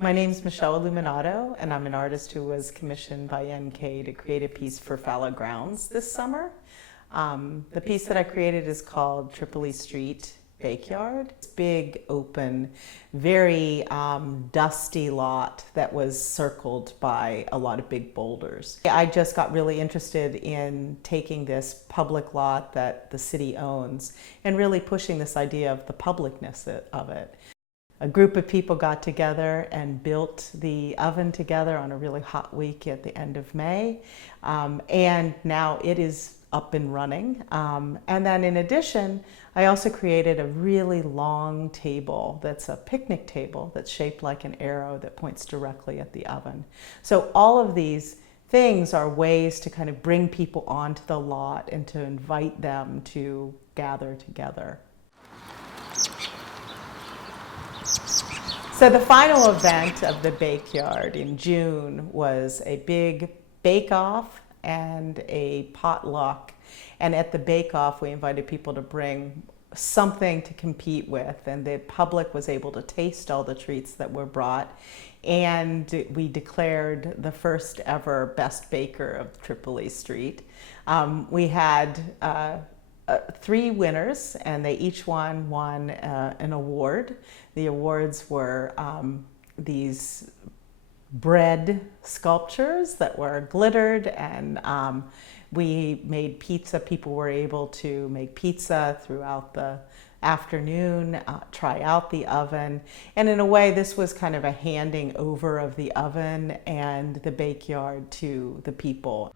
My name's Michelle Illuminato, and I'm an artist who was commissioned by MK to create a piece for Fallow Grounds this summer. The piece that I created is called Tripoli Street Backyard. It's a big, open, very dusty lot that was circled by a lot of big boulders. I just got really interested in taking this public lot that the city owns and really pushing this idea of the publicness of it. A group of people got together and built the oven together on a really hot week at the end of May. And now it is up and running. And then in addition, I also created a really long table that's a picnic table that's shaped like an arrow that points directly at the oven. So all of these things are ways to kind of bring people onto the lot and to invite them to gather together. So the final event of the Backyard in June was a big bake-off and a potluck. And at the bake-off, we invited people to bring something to compete with, and the public was able to taste all the treats that were brought. And we declared the first ever best baker of Tripoli Street. We had 3 winners, and they each won an award. The awards were these bread sculptures that were glittered, and we made pizza. People were able to make pizza throughout the afternoon, try out the oven, and in a way this was kind of a handing over of the oven and the backyard to the people.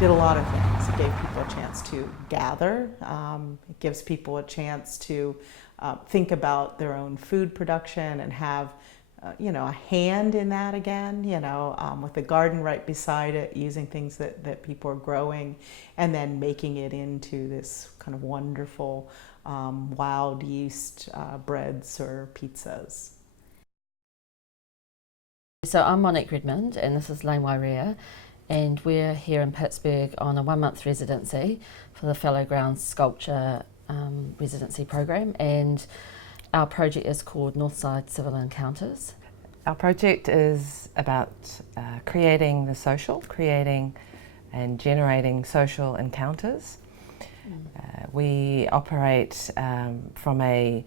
Did a lot of things. It gave people a chance to gather. It gives people a chance to think about their own food production and have, a hand in that again, with the garden right beside it, using things that people are growing and then making it into this kind of wonderful wild yeast breads or pizzas. So I'm Monique Redmond and this is Layne Wearea. And we're here in Pittsburgh on a 1-month residency for the Fallow Grounds sculpture residency program, and our project is called Northside Civil Encounters. Our project is about creating and generating social encounters. We operate from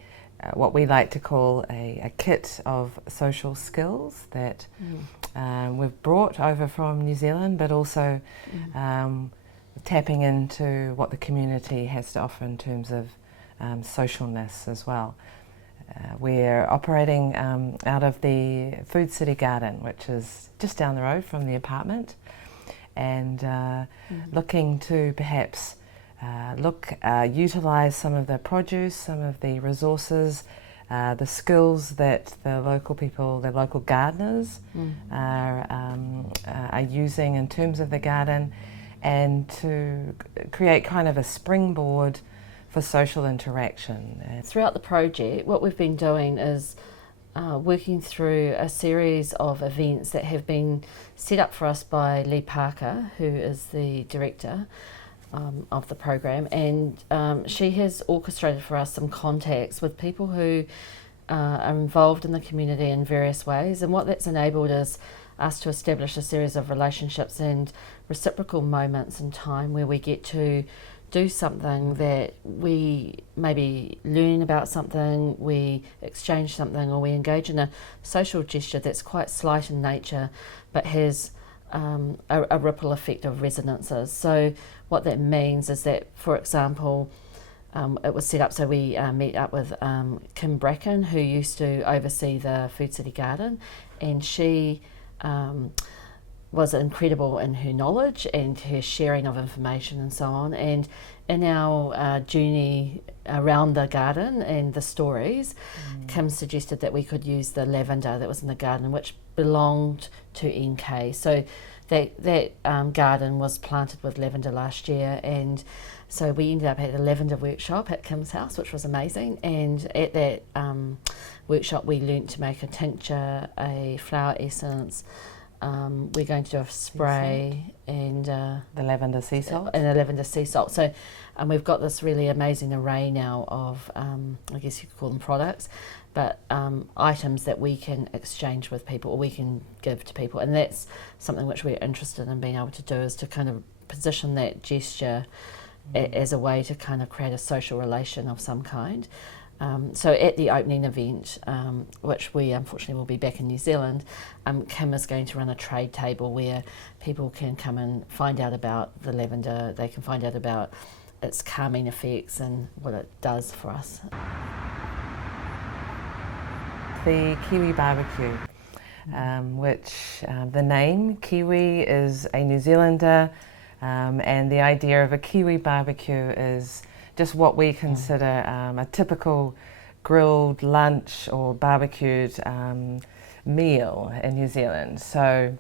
what we like to call a kit of social skills that we've brought over from New Zealand, but also tapping into what the community has to offer in terms of socialness as well. We're operating out of the Food City Garden, which is just down the road from the apartment, and looking to perhaps utilise some of the produce, some of the resources, the skills that the local people, the local gardeners are using in terms of the garden, and to create kind of a springboard for social interaction. Throughout the project, what we've been doing is working through a series of events that have been set up for us by Lee Parker, who is the director of the program, and she has orchestrated for us some contacts with people who are involved in the community in various ways, and what that's enabled is us to establish a series of relationships and reciprocal moments in time where we get to do something that we maybe learn about something, we exchange something, or we engage in a social gesture that's quite slight in nature but has a ripple effect of resonances. So what that means is that, for example, it was set up so we meet up with Kim Bracken, who used to oversee the Food City Garden, and she was incredible in her knowledge and her sharing of information and so on. And in our journey around the garden and the stories, Kim suggested that we could use the lavender that was in the garden, which belonged to NK. So that garden was planted with lavender last year, and so we ended up at a lavender workshop at Kim's house, which was amazing. And at that workshop we learnt to make a tincture, a flower essence, We're going to do a spray and The lavender sea salt. and a lavender sea salt. So, and we've got this really amazing array now of, I guess you could call them products, but items that we can exchange with people or we can give to people. And that's something which we're interested in being able to do, is to kind of position that gesture as a way to kind of create a social relation of some kind. So at the opening event, which we unfortunately will be back in New Zealand, Kim is going to run a trade table where people can come and find out about the lavender, they can find out about its calming effects and what it does for us. The Kiwi barbecue, which the name Kiwi is a New Zealander, and the idea of a Kiwi barbecue is just what we consider a typical grilled lunch or barbecued meal in New Zealand. So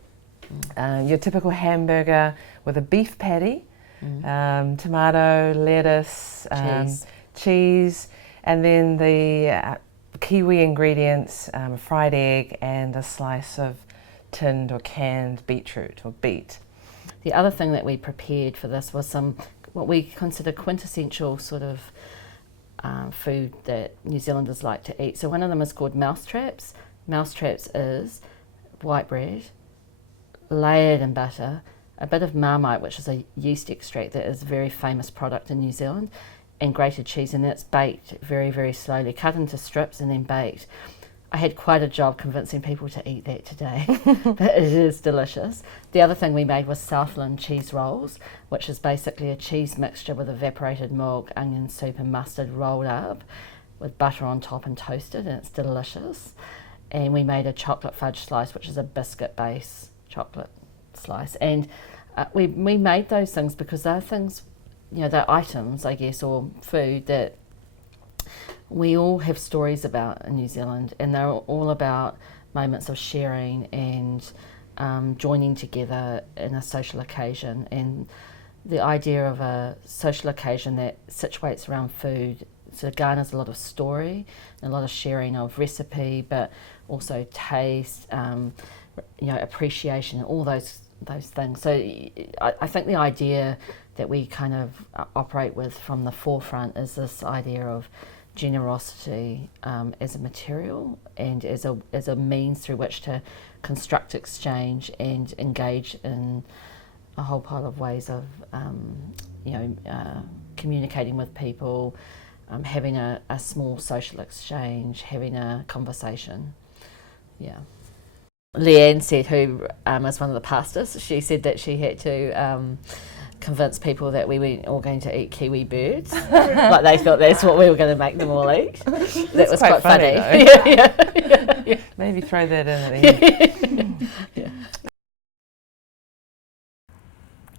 your typical hamburger with a beef patty, tomato, lettuce, cheese, and then the Kiwi ingredients, a fried egg and a slice of tinned or canned beetroot or beet. The other thing that we prepared for this was some what we consider quintessential sort of food that New Zealanders like to eat. So one of them is called mousetraps. Mousetraps is white bread, layered in butter, a bit of Marmite, which is a yeast extract that is a very famous product in New Zealand, and grated cheese, and it's baked very, very slowly, cut into strips and then baked. I had quite a job convincing people to eat that today, but it is delicious. The other thing we made was Southland cheese rolls, which is basically a cheese mixture with evaporated milk, onion soup and mustard rolled up with butter on top and toasted, and it's delicious. And we made a chocolate fudge slice, which is a biscuit base chocolate slice. And we made those things because they're things, you know, they're items, I guess, or food that we all have stories about in New Zealand, and they're all about moments of sharing and joining together in a social occasion. And the idea of a social occasion that situates around food sort of garners a lot of story and a lot of sharing of recipe, but also taste, you know, appreciation, and all those things. So I think the idea that we kind of operate with from the forefront is this idea of generosity as a material and as a means through which to construct exchange and engage in a whole pile of ways of communicating with people, having a small social exchange, having a conversation. Yeah. Leanne said, who is one of the pastors, she said that she had to convince people that we weren't all going to eat kiwi birds. Like they thought that's what we were going to make them all eat. That was quite funny. Yeah. Maybe throw that in at the end. Yeah.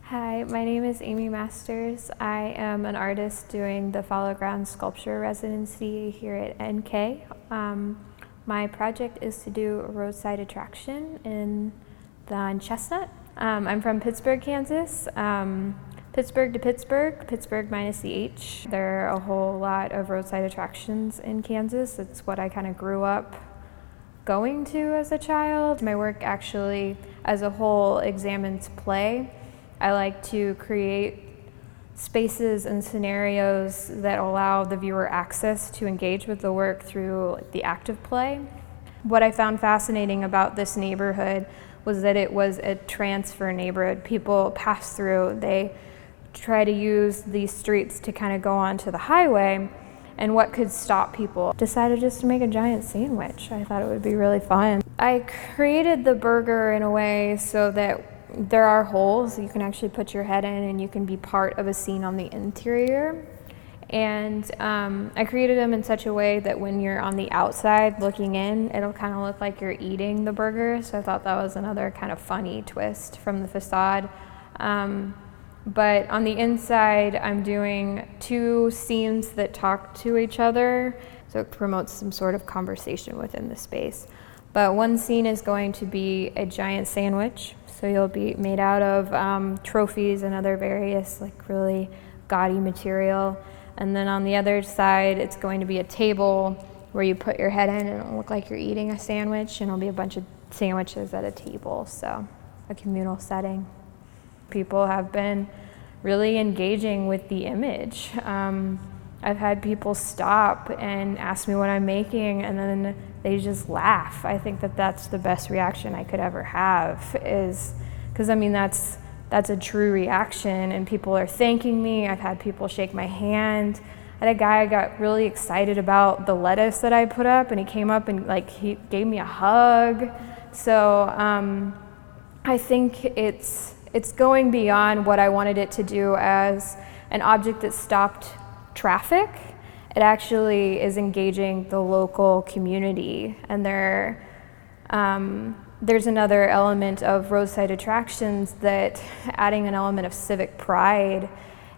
Hi, my name is Amy Masters. I am an artist doing the Fallow Grounds sculpture residency here at NK. My project is to do a roadside attraction on Chestnut. I'm from Pittsburgh, Kansas. Pittsburgh to Pittsburgh minus the H. There are a whole lot of roadside attractions in Kansas. It's what I kind of grew up going to as a child. My work actually, as a whole, examines play. I like to create spaces and scenarios that allow the viewer access to engage with the work through the act of play. What I found fascinating about this neighborhood was that it was a transfer neighborhood. People pass through, they try to use these streets to kind of go onto the highway, and what could stop people? Decided just to make a giant sandwich. I thought it would be really fun. I created the burger in a way so that there are holes you can actually put your head in and you can be part of a scene on the interior. And I created them in such a way that when you're on the outside looking in, it'll kind of look like you're eating the burger. So I thought that was another kind of funny twist from the facade. But on the inside, I'm doing 2 scenes that talk to each other. So it promotes some sort of conversation within the space. But one scene is going to be a giant sandwich. So you'll be made out of trophies and other various like really gaudy material. And then on the other side, it's going to be a table where you put your head in and it'll look like you're eating a sandwich, and it'll be a bunch of sandwiches at a table. So a communal setting. People have been really engaging with the image. I've had people stop and ask me what I'm making, and then they just laugh. I think that that's the best reaction I could ever have, is because I mean that's a true reaction, and people are thanking me. I've had people shake my hand. I had a guy got really excited about the lettuce that I put up, and he came up and he gave me a hug. So I think it's going beyond what I wanted it to do as an object that stopped traffic. It actually is engaging the local community, and there's another element of roadside attractions, that adding an element of civic pride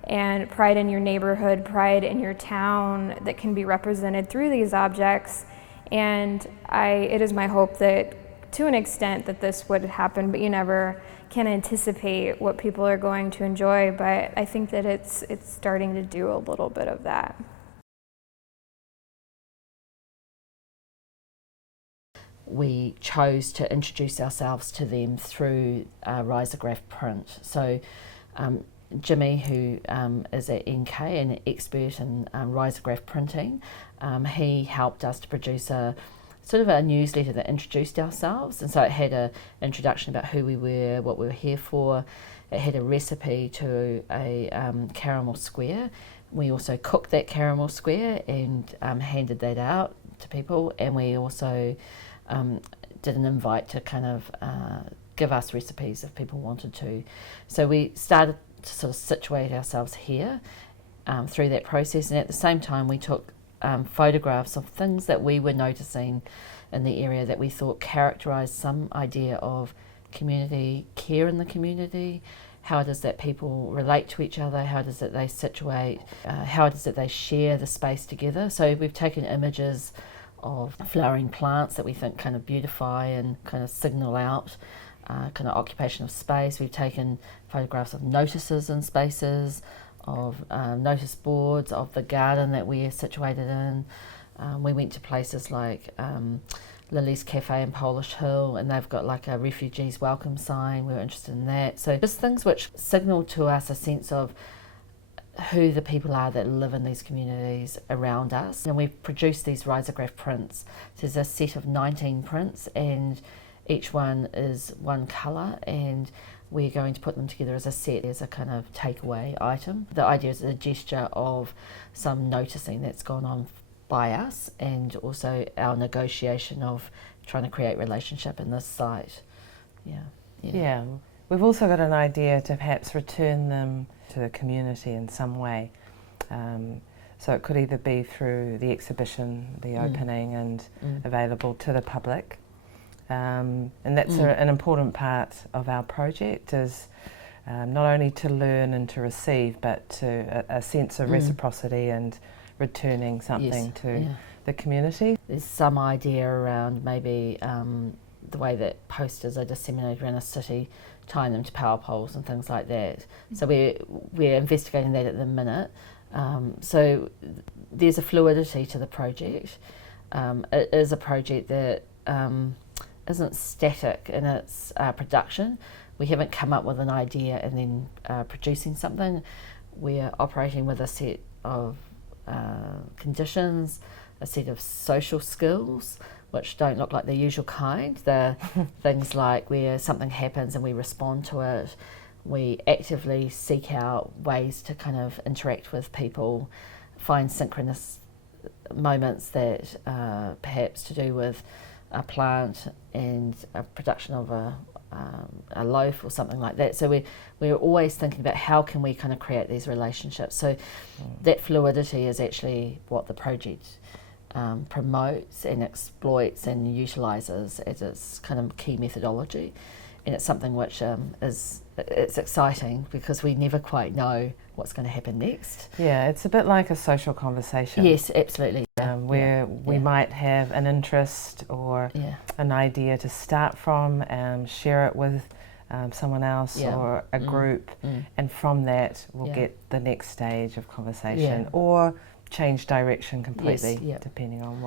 and pride in your neighborhood, pride in your town, that can be represented through these objects. And it is my hope that to an extent that this would happen, but you never can anticipate what people are going to enjoy, but I think that it's starting to do a little bit of that. We chose to introduce ourselves to them through risograph print. So Jimmy, who is at NK and an expert in risograph printing, he helped us to produce a sort of a newsletter that introduced ourselves, and so it had an introduction about who we were, what we were here for. It had a recipe to a caramel square. We also cooked that caramel square and handed that out to people, and we also did an invite to kind of give us recipes if people wanted to. So we started to sort of situate ourselves here through that process, and at the same time we took photographs of things that we were noticing in the area that we thought characterised some idea of community care in the community. How it is that people relate to each other, how it is that they situate, how it is that they share the space together. So we've taken images of flowering plants that we think kind of beautify and kind of signal out kind of occupation of space. We've taken photographs of notices in spaces, of notice boards, of the garden that we're situated in. We went to places like Lily's Cafe in Polish Hill, and they've got like a refugees welcome sign. We were interested in that. So just things which signal to us a sense of who the people are that live in these communities around us. And we've produced these risograph prints. So there's a set of 19 prints, and each one is one colour, and we're going to put them together as a set, as a kind of takeaway item. The idea is a gesture of some noticing that's gone on by us, and also our negotiation of trying to create relationship in this site. Yeah. We've also got an idea to perhaps return them to the community in some way. So it could either be through the exhibition, the opening, and available to the public. And that's an important part of our project, is not only to learn and to receive, but to a sense of reciprocity and returning something to the community. There's some idea around maybe the way that posters are disseminated around a city, tying them to power poles and things like that. So we're investigating that at the minute. So there's a fluidity to the project. It is a project that isn't static in its production. We haven't come up with an idea and then producing something. We're operating with a set of conditions, a set of social skills, which don't look like the usual kind. They're things like where something happens and we respond to it. We actively seek out ways to kind of interact with people, find synchronous moments that perhaps to do with a plant and a production of a loaf or something like that. So we're always thinking about how can we kind of create these relationships. So that fluidity is actually what the project promotes and exploits and utilises as its kind of key methodology. And it's something which it's exciting because we never quite know what's going to happen next. Yeah, it's a bit like a social conversation. Yes, absolutely. Where we might have an interest or an idea to start from, share it with someone else or a group, and from that we'll get the next stage of conversation or change direction completely, depending on what